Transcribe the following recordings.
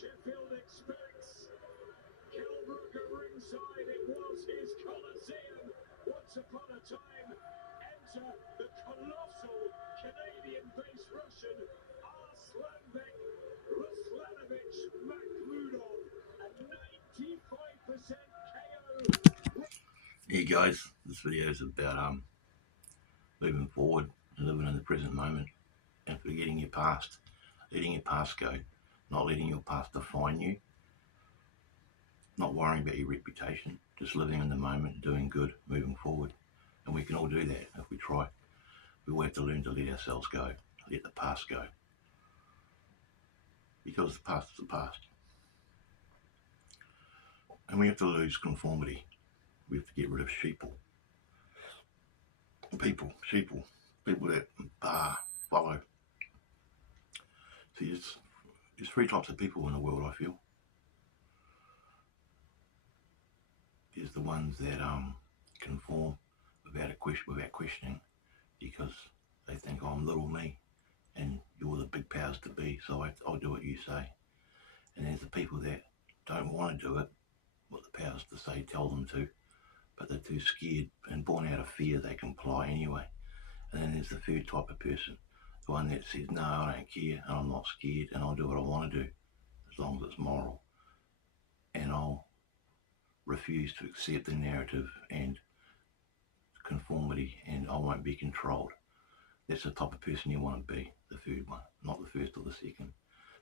Sheffield expects. Kilbrooke ringside, it was his Coliseum. Once upon a time, enter the colossal Canadian-based Russian Arslanbek Ruslanovic Makhmudov, a 95% KO. Hey guys, this video is about moving forward and living in the present moment and forgetting your past, letting your past go, not letting your past define you, not worrying about your reputation, just living in the moment, doing good, moving forward. And we can all do that if we try. We all have to learn to let ourselves go, let the past go. Because the past is the past. And we have to lose conformity. We have to get rid of people that follow. See, there's three types of people in the world, I feel. There's the ones that conform without questioning, because they think I'm little me and you're the big powers to be, so I'll do what you say. And there's the people that don't want to do it, what the powers to say tell them to, but they're too scared, and born out of fear they comply anyway. And then there's the third type of person, the one that says, no, I don't care, and I'm not scared, and I'll do what I want to do, as long as it's moral. And I'll refuse to accept the narrative and conformity, and I won't be controlled. That's the type of person you want to be, the third one, not the first or the second.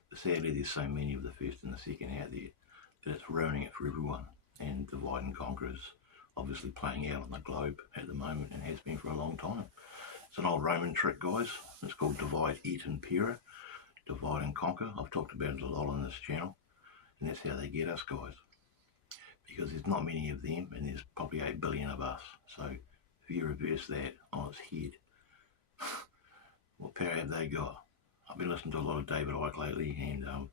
But sadly, there's so many of the first and the second out there that it's ruining it for everyone, and divide and conquer is obviously playing out on the globe at the moment and has been for a long time. It's an old Roman trick, guys. It's called divide, et impera, divide and conquer. I've talked about it a lot on this channel, and that's how they get us, guys. Because there's not many of them, and there's probably 8 billion of us. So if you reverse that on its head, what power have they got? I've been listening to a lot of David Icke lately, and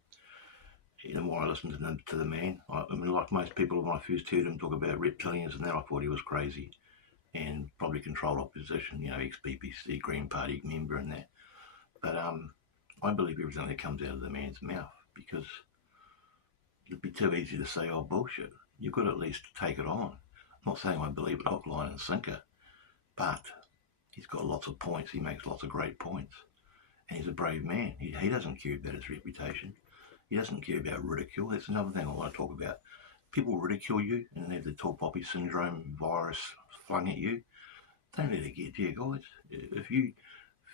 the more I listen to the man, I mean, like most people, when I first heard him talk about reptilians and that, I thought he was crazy and probably controlled opposition, ex-BBC, Green Party member and that. But I believe everything that comes out of the man's mouth, because it'd be too easy to say, oh, bullshit. You've got to at least take it on. I'm not saying I believe it hook, line and sinker, but he's got lots of points. He makes lots of great points. And he's a brave man. He doesn't care about his reputation. He doesn't care about ridicule. That's another thing I want to talk about. People ridicule you and they have the tall poppy syndrome virus flung at you. Don't let it get to you, guys. If you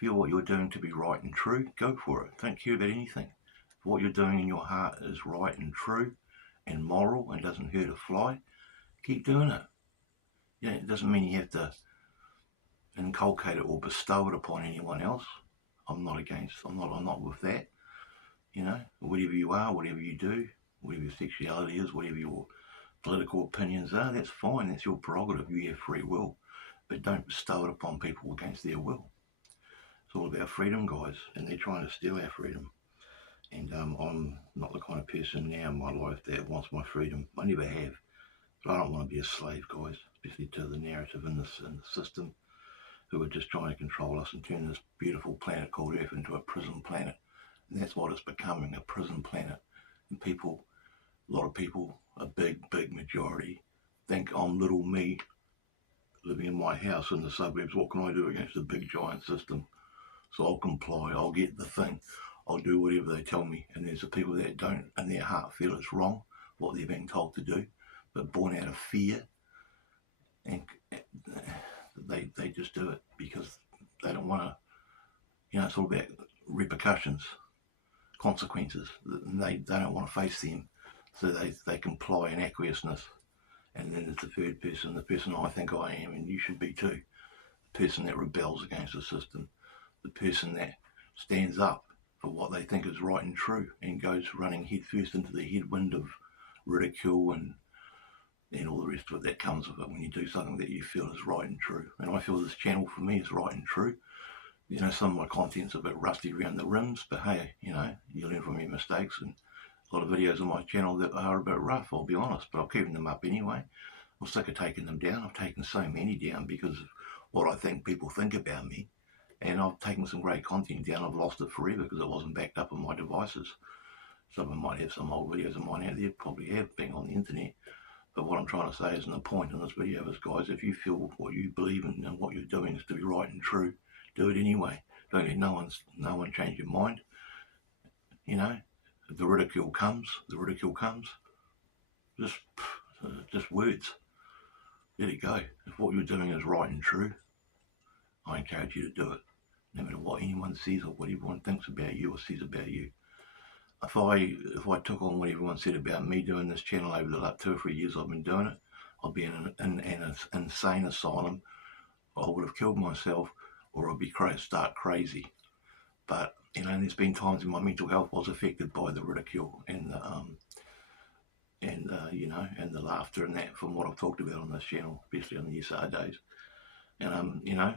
feel what you're doing to be right and true, go for it. Don't care about anything. If what you're doing in your heart is right and true and moral and doesn't hurt a fly, keep doing it. It doesn't mean you have to inculcate it or bestow it upon anyone else. I'm not with that. Whatever you are, whatever you do, whatever your sexuality is, whatever your political opinions are, that's fine. That's your prerogative. You have free will. But don't bestow it upon people against their will. It's all about freedom, guys, and they're trying to steal our freedom. And I'm not the kind of person now in my life that wants my freedom. I never have. But I don't want to be a slave, guys, especially to the narrative in the system, who are just trying to control us and turn this beautiful planet called Earth into a prison planet. And that's what it's becoming, a prison planet. And a lot of people, a big majority, think I'm little me living in my house in the suburbs. What can I do against the big giant system? So I'll comply, I'll get the thing, I'll do whatever they tell me. And there's the people that don't in their heart feel it's wrong, what they're being told to do, but born out of fear, and they just do it because they don't want to, it's all about repercussions, consequences. They don't want to face them, so they comply in acquiescence. And then there's the third person, the person I think I am, and you should be too, the person that rebels against the system, the person that stands up for what they think is right and true and goes running headfirst into the headwind of ridicule and all the rest of it that comes with it when you do something that you feel is right and true. And I feel this channel for me is right and true. Some of my content's a bit rusty around the rims, but hey, you learn from your mistakes, and a lot of videos on my channel that are a bit rough, I'll be honest, but I'm keeping them up anyway. I'm sick of taking them down. I've taken so many down because of what I think people think about me, and I've taken some great content down. I've lost it forever because it wasn't backed up on my devices. Some of them might have some old videos of mine out there, probably have been on the internet. But what I'm trying to say is, and the point in this video is, guys, if you feel what you believe in and what you're doing is to be right and true, do it anyway. Don't let no one change your mind. You know, if the ridicule comes. Just words. Let it go. If what you're doing is right and true, I encourage you to do it, no matter what anyone says or what everyone thinks about you or says about you. If I took on what everyone said about me doing this channel over the last 2 or 3 years I've been doing it, I'd be in an insane asylum. I would have killed myself, or I'd be stark crazy. But you know, there's been times when my mental health was affected by the ridicule and the laughter and that from what I've talked about on this channel, especially on the SR days. And you know,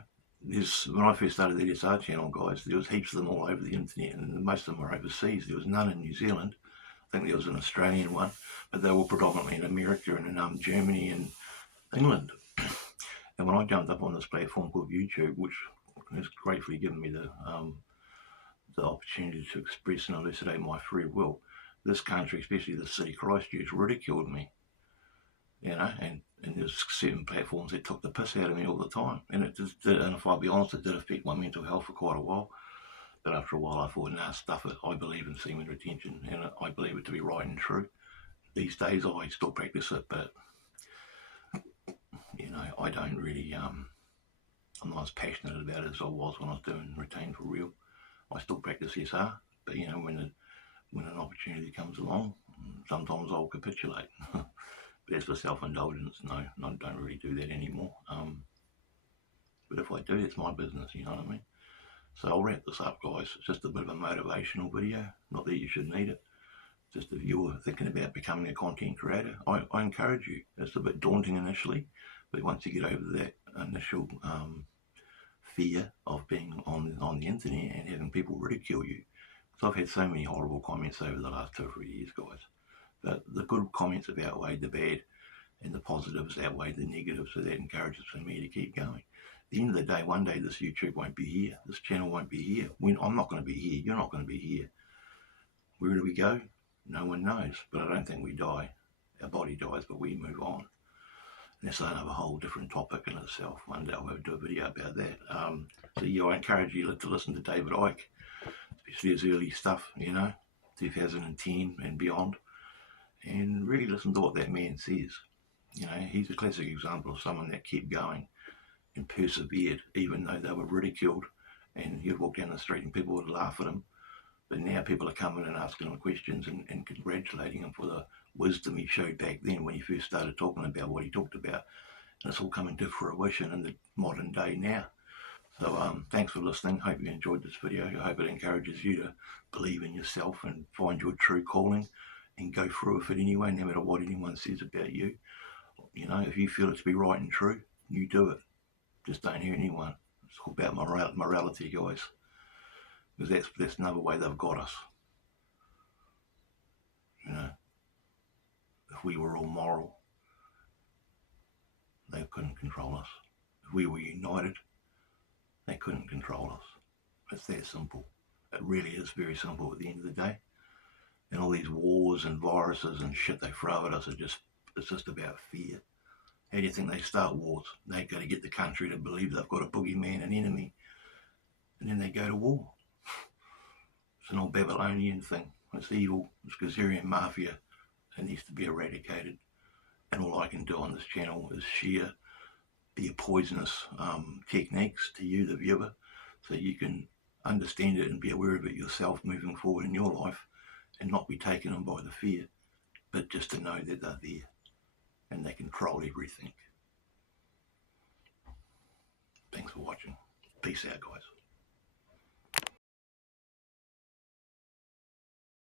when I first started the SR channel, guys, there was heaps of them all over the internet, and most of them were overseas. There was none in New Zealand. I think there was an Australian one, but they were predominantly in America and in Germany and England. And when I jumped up on this platform called YouTube, which has gratefully given me the opportunity to express and elucidate my free will, this country, especially the city Christchurch, ridiculed me. You know, and there's certain platforms that took the piss out of me all the time. And it just did, and if I'll be honest, it did affect my mental health for quite a while. But after a while I thought, nah, stuff it. I believe in semen retention, and I believe it to be right and true. These days I still practice it, but you know, I don't really, I'm not as passionate about it as I was when I was doing Retain for Real. I still practice SR, but you know, when an opportunity comes along, sometimes I'll capitulate. But as for self-indulgence, no, I don't really do that anymore. But if I do, it's my business, you know what I mean? So I'll wrap this up, guys. It's just a bit of a motivational video. Not that you should need it. Just if you're thinking about becoming a content creator, I encourage you. It's a bit daunting initially, but once you get over that initial fear of being on the internet and having people ridicule you, because I've had so many horrible comments over the last 2 or 3 years, guys. But the good comments have outweighed the bad, and the positives outweigh the negatives, so that encourages me to keep going. At the end of the day, one day this YouTube won't be here, this channel won't be here. I'm not going to be here, you're not going to be here. Where do we go? No one knows, but I don't think we die. Our body dies, but we move on. And that's another whole different topic in itself. One day I'll do a video about that. So yeah, I encourage you to listen to David Icke, especially his early stuff, you know, 2010 and beyond. And really listen to what that man says. You know, he's a classic example of someone that kept going and persevered, even though they were ridiculed. And he'd walk down the street and people would laugh at him. But now people are coming and asking him questions and congratulating him for the wisdom he showed back then when he first started talking about what he talked about. And it's all coming to fruition in the modern day now. So thanks for listening. Hope you enjoyed this video. I hope it encourages you to believe in yourself and find your true calling and go through with it anyway, no matter what anyone says about you. You know, if you feel it to be right and true, you do it. Just don't hear anyone. It's all about morality, guys. Because that's another way they've got us. You know, if we were all moral, they couldn't control us. If we were united, they couldn't control us. It's that simple. It really is very simple at the end of the day. And all these wars and viruses and shit they throw at us it's just about fear. How do you think they start wars? They got to get the country to believe they've got a boogeyman, an enemy, and then they go to war. It's an old Babylonian thing. It's evil. It's Khazarian mafia. It needs to be eradicated. And all I can do on this channel is share their poisonous techniques to you, the viewer, so you can understand it and be aware of it yourself moving forward in your life and not be taken on by the fear, but just to know that they're there and they control everything. Thanks for watching. Peace out, guys.